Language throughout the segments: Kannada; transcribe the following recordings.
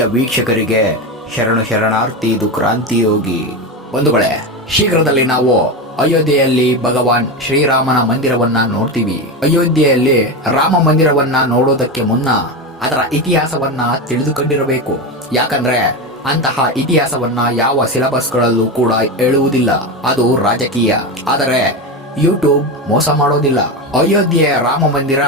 ಪ್ರಿಯ ವೀಕ್ಷಕರಿಗೆ ಶರಣು ಶರಣಾರ್ಥಿ, ಇದು ಕ್ರಾಂತಿಯೋಗಿ. ಬಂಧುಗಳೇ, ಶೀಘ್ರದಲ್ಲಿ ನಾವು ಅಯೋಧ್ಯೆಯಲ್ಲಿ ಭಗವಾನ್ ಶ್ರೀರಾಮನ ಮಂದಿರವನ್ನ ನೋಡ್ತೀವಿ. ಅಯೋಧ್ಯೆಯಲ್ಲಿ ರಾಮ ಮಂದಿರವನ್ನ ನೋಡೋದಕ್ಕೆ ಮುನ್ನ ಅದರ ಇತಿಹಾಸವನ್ನ ತಿಳಿದುಕೊಂಡಿರಬೇಕು. ಯಾಕಂದ್ರೆ ಅಂತಹ ಇತಿಹಾಸವನ್ನ ಯಾವ ಸಿಲೆಬಸ್ಗಳಲ್ಲೂ ಕೂಡ ಹೇಳುವುದಿಲ್ಲ. ಅದು ರಾಜಕೀಯ. ಆದರೆ ಯೂಟ್ಯೂಬ್ ಮೋಸ ಮಾಡೋದಿಲ್ಲ. ಅಯೋಧ್ಯೆಯ ರಾಮ ಮಂದಿರ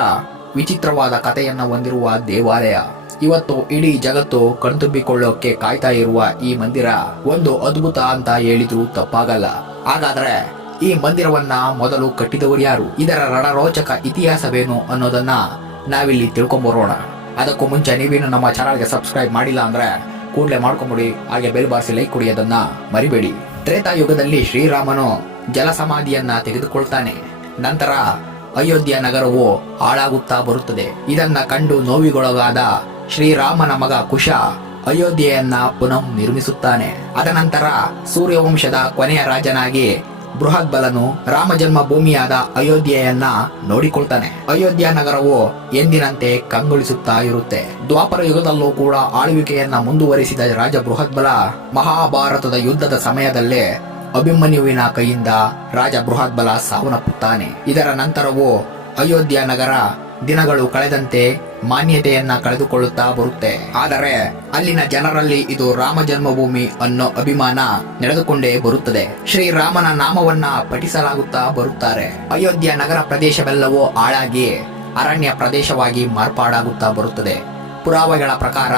ವಿಚಿತ್ರವಾದ ಕಥೆಯನ್ನ ಹೊಂದಿರುವ ದೇವಾಲಯ. ಇವತ್ತು ಇಡೀ ಜಗತ್ತು ಕಣ್ತುಂಬಿಕೊಳ್ಳೋಕೆ ಕಾಯ್ತಾ ಇರುವ ಈ ಮಂದಿರ ಒಂದು ಅದ್ಭುತ ಅಂತ ಹೇಳಿದ್ರು ತಪ್ಪಾಗಲ್ಲ. ಹಾಗಾದ್ರೆ ಈ ಮಂದಿರವನ್ನ ಮೊದಲು ಕಟ್ಟಿದವರು ಯಾರು? ಇದರ ರಣರೋಚಕ ಇತಿಹಾಸವೇನು ಅನ್ನೋದನ್ನ ನಾವಿಲ್ಲಿ ತಿಳ್ಕೊಂಬರೋಣ. ಅದಕ್ಕೂ ಮುಂಚೆ ನೀವೇನು ನಮ್ಮ ಚಾನಲ್ಗೆ ಸಬ್ಸ್ಕ್ರೈಬ್ ಮಾಡಿಲ್ಲ ಅಂದ್ರೆ ಕೂಡಲೇ ಮಾಡ್ಕೊಂಬಿಡಿ, ಹಾಗೆ ಬೆಲ್ ಬಾರಿಸಿ ಲೈಕ್ ಕೊಡಿ ಅದನ್ನ ಮರಿಬೇಡಿ. ತ್ರೇತಾಯುಗದಲ್ಲಿ ಶ್ರೀರಾಮನು ಜಲಸಮಾಧಿಯನ್ನ ತೆಗೆದುಕೊಳ್ತಾನೆ. ನಂತರ ಅಯೋಧ್ಯ ನಗರವು ಹಾಳಾಗುತ್ತಾ ಬರುತ್ತದೆ. ಇದನ್ನ ಕಂಡು ನೋವಿಗೊಳಗಾದ ಶ್ರೀರಾಮನ ಮಗ ಕುಶ ಅಯೋಧ್ಯೆಯನ್ನ ಪುನಃ ನಿರ್ಮಿಸುತ್ತಾನೆ. ಅದನಂತರ ಸೂರ್ಯವಂಶದ ಕೊನೆಯ ರಾಜನಾಗಿ ಬೃಹದ್ಬಲನು ರಾಮ ಜನ್ಮ ಭೂಮಿಯಾದ ಅಯೋಧ್ಯೆಯನ್ನ ನೋಡಿಕೊಳ್ತಾನೆ. ಅಯೋಧ್ಯ ನಗರವು ಎಂದಿನಂತೆ ಕಂಗೊಳಿಸುತ್ತಾ ಇರುತ್ತೆ. ದ್ವಾಪರ ಯುಗದಲ್ಲೂ ಕೂಡ ಆಳ್ವಿಕೆಯನ್ನ ಮುಂದುವರಿಸಿದ ರಾಜ ಬೃಹದ್ಬಲ ಮಹಾಭಾರತದ ಯುದ್ಧದ ಸಮಯದಲ್ಲೇ ಅಭಿಮನ್ಯುವಿನ ಕೈಯಿಂದ ರಾಜ ಬೃಹದ್ಬಲ ಸಾವನ್ನಪ್ಪುತ್ತಾನೆ. ಇದರ ನಂತರವೂ ಅಯೋಧ್ಯ ನಗರ ದಿನಗಳು ಕಳೆದಂತೆ ಮಾನ್ಯತೆಯನ್ನ ಕಳೆದುಕೊಳ್ಳುತ್ತಾ ಬರುತ್ತೆ. ಆದರೆ ಅಲ್ಲಿನ ಜನರಲ್ಲಿ ಇದು ರಾಮ ಜನ್ಮಭೂಮಿ ಅನ್ನೋ ಅಭಿಮಾನ ನಡೆದುಕೊಂಡೇ ಬರುತ್ತದೆ. ಶ್ರೀರಾಮನ ನಾಮವನ್ನ ಪಠಿಸಲಾಗುತ್ತಾ ಬರುತ್ತಾರೆ. ಅಯೋಧ್ಯ ನಗರ ಪ್ರದೇಶವೆಲ್ಲವೂ ಹಾಳಾಗಿ ಅರಣ್ಯ ಪ್ರದೇಶವಾಗಿ ಮಾರ್ಪಾಡಾಗುತ್ತಾ ಬರುತ್ತದೆ. ಪುರಾವೆಗಳ ಪ್ರಕಾರ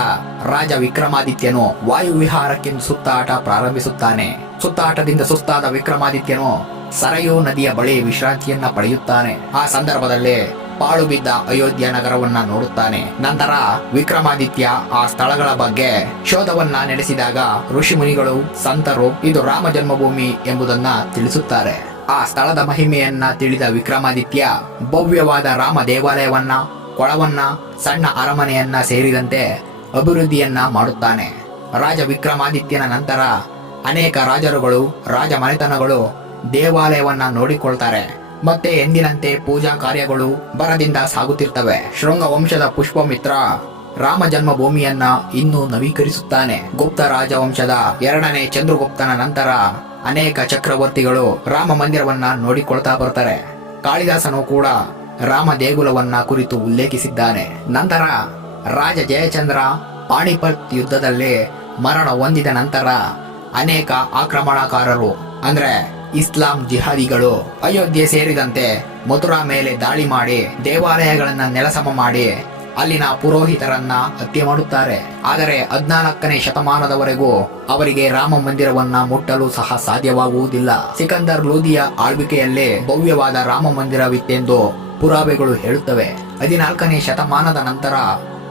ರಾಜ ವಿಕ್ರಮಾದಿತ್ಯನು ವಾಯುವಿಹಾರಕ್ಕೆಂದು ಸುತ್ತಾಟ ಪ್ರಾರಂಭಿಸುತ್ತಾನೆ. ಸುತ್ತಾಟದಿಂದ ಸುಸ್ತಾದ ವಿಕ್ರಮಾದಿತ್ಯನು ಸರಯೂ ನದಿಯ ಬಳಿ ವಿಶ್ರಾಂತಿಯನ್ನ ಪಡೆಯುತ್ತಾನೆ. ಆ ಸಂದರ್ಭದಲ್ಲಿ ಪಾಳು ಬಿದ್ದ ಅಯೋಧ್ಯ ನಗರವನ್ನ ನೋಡುತ್ತಾನೆ. ನಂತರ ವಿಕ್ರಮಾದಿತ್ಯ ಆ ಸ್ಥಳಗಳ ಬಗ್ಗೆ ಶೋಧವನ್ನ ನಡೆಸಿದಾಗ ಋಷಿ ಮುನಿಗಳು ಸಂತರು, ಇದು ರಾಮ ಜನ್ಮಭೂಮಿ ಎಂಬುದನ್ನ ತಿಳಿಸುತ್ತಾರೆ. ಆ ಸ್ಥಳದ ಮಹಿಮೆಯನ್ನ ತಿಳಿದ ವಿಕ್ರಮಾದಿತ್ಯ ಭವ್ಯವಾದ ರಾಮ ದೇವಾಲಯವನ್ನ ಕೊಳವನ್ನ, ಸಣ್ಣ ಅರಮನೆಯನ್ನ ಸೇರಿದಂತೆ ಅಭಿವೃದ್ಧಿಯನ್ನ ಮಾಡುತ್ತಾನೆ. ರಾಜ ವಿಕ್ರಮಾದಿತ್ಯನ ನಂತರ ಅನೇಕ ರಾಜರುಗಳು, ರಾಜ ಮನೆತನಗಳು ದೇವಾಲಯವನ್ನ ನೋಡಿಕೊಳ್ತಾರೆ. ಮತ್ತೆ ಎಂದಿನಂತೆ ಪೂಜಾ ಕಾರ್ಯಗಳು ಬರದಿಂದ ಸಾಗುತ್ತಿರ್ತವೆ. ಶೃಂಗ ವಂಶದ ಪುಷ್ಪಮಿತ್ರ ರಾಮ ಜನ್ಮಭೂಮಿಯನ್ನ ಇನ್ನೂ ನವೀಕರಿಸುತ್ತಾನೆ. ಗುಪ್ತ ರಾಜವಂಶದ ಎರಡನೇ ಚಂದ್ರಗುಪ್ತನ ನಂತರ ಅನೇಕ ಚಕ್ರವರ್ತಿಗಳು ರಾಮ ಮಂದಿರವನ್ನ ನೋಡಿಕೊಳ್ತಾ ಬರ್ತಾರೆ. ಕಾಳಿದಾಸನು ಕೂಡ ರಾಮ ದೇಗುಲವನ್ನ ಕುರಿತು ಉಲ್ಲೇಖಿಸಿದ್ದಾನೆ. ನಂತರ ರಾಜ ಜಯಚಂದ್ರ ಪಾಣಿಪತ್ ಯುದ್ಧದಲ್ಲಿ ಮರಣ ಹೊಂದಿದ ನಂತರ ಅನೇಕ ಆಕ್ರಮಣಕಾರರು, ಅಂದ್ರೆ ಇಸ್ಲಾಂ ಜಿಹಾದಿಗಳು ಅಯೋಧ್ಯೆ ಸೇರಿದಂತೆ ಮಥುರಾ ಮೇಲೆ ದಾಳಿ ಮಾಡಿ ದೇವಾಲಯಗಳನ್ನ ನೆಲಸಮ ಮಾಡಿ ಅಲ್ಲಿನ ಪುರೋಹಿತರನ್ನ ಹತ್ಯೆ ಮಾಡುತ್ತಾರೆ. ಆದರೆ ಹದ್ನಾಲ್ಕನೇ ಶತಮಾನದವರೆಗೂ ಅವರಿಗೆ ರಾಮ ಮಂದಿರವನ್ನ ಮುಟ್ಟಲು ಸಹ ಸಾಧ್ಯವಾಗುವುದಿಲ್ಲ. ಸಿಕಂದರ್ ಲೋಧಿಯ ಆಳ್ವಿಕೆಯಲ್ಲೇ ಭವ್ಯವಾದ ರಾಮ ಮಂದಿರವಿತ್ತೆಂದು ಪುರಾವೆಗಳು ಹೇಳುತ್ತವೆ. ಹದಿನಾಲ್ಕನೇ ಶತಮಾನದ ನಂತರ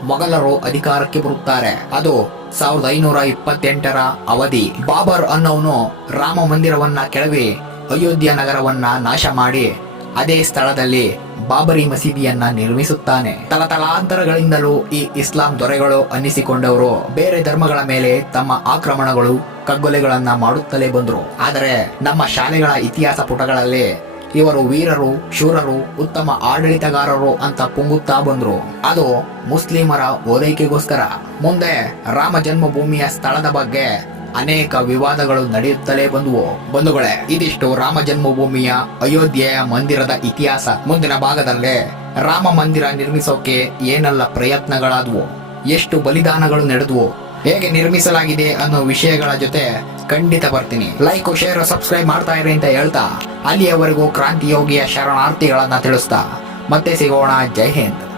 ಮೊಘಲರು ಅಧಿಕಾರಕ್ಕೆ ಬರುತ್ತಾರೆ. ಅದು ಸಾವಿರದ ಐನೂರ ಇಪ್ಪತ್ತೆಂಟರ ಅವಧಿ. ಬಾಬರ್ ಅನ್ನೋನು ರಾಮ ಮಂದಿರವನ್ನ ಕೆಳವಿ ಅಯೋಧ್ಯ ನಗರವನ್ನ ನಾಶ ಮಾಡಿ ಅದೇ ಸ್ಥಳದಲ್ಲಿ ಬಾಬರಿ ಮಸೀದಿಯನ್ನ ನಿರ್ಮಿಸುತ್ತಾನೆ. ತಲತಲಾಂತರಗಳಿಂದಲೂ ಈ ಇಸ್ಲಾಂ ದೊರೆಗಳು ಅನ್ನಿಸಿಕೊಂಡವರು. ಬೇರೆ ಧರ್ಮಗಳ ಮೇಲೆ ತಮ್ಮ ಆಕ್ರಮಣಗಳು, ಕಗ್ಗೊಲೆಗಳನ್ನ ಮಾಡುತ್ತಲೇ ಬಂದರು. ಆದರೆ ನಮ್ಮ ಶಾಲೆಗಳ ಇತಿಹಾಸ ಪುಟಗಳಲ್ಲಿ ಇವರು ವೀರರು, ಶೂರರು, ಉತ್ತಮ ಆಡಳಿತಗಾರರು ಅಂತ ಪುಂಗುತ್ತಾ ಬಂದ್ರು. ಅದು ಮುಸ್ಲಿಮರ ಓಲೈಕೆಗೋಸ್ಕರ. ಮುಂದೆ ರಾಮ ಜನ್ಮಭೂಮಿಯ ಸ್ಥಳದ ಬಗ್ಗೆ ಅನೇಕ ವಿವಾದಗಳು ನಡೆಯುತ್ತಲೇ ಬಂದುವು. ಬಂಧುಗಳೇ, ಇದಿಷ್ಟು ರಾಮ ಜನ್ಮಭೂಮಿಯ ಅಯೋಧ್ಯೆಯ ಮಂದಿರದ ಇತಿಹಾಸ. ಮುಂದಿನ ಭಾಗದಲ್ಲೇ ರಾಮ ಮಂದಿರ ನಿರ್ಮಿಸೋಕೆ ಏನೆಲ್ಲ ಪ್ರಯತ್ನಗಳಾದವು? ಎಷ್ಟು ಬಲಿದಾನಗಳು ನಡೆದವು? ಹೇಗೆ ನಿರ್ಮಿಸಲಾಗಿದೆ ಅನ್ನೋ ವಿಷಯಗಳ ಜೊತೆ ಖಂಡಿತ ಬರ್ತೀನಿ. ಲೈಕ್ ಶೇರ್ ಸಬ್ಸ್ಕ್ರೈಬ್ ಮಾಡ್ತಾ ಇರಿ ಅಂತ ಹೇಳ್ತಾ ಅಲ್ಲಿಯವರೆಗೂ ಕ್ರಾಂತಿಯೋಗಿಯ ಶರಣಾರ್ಥಿಗಳನ್ನ ತಿಳಿಸ್ತಾ. ಮತ್ತೆ ಸಿಗೋಣ. ಜೈ ಹಿಂದ್.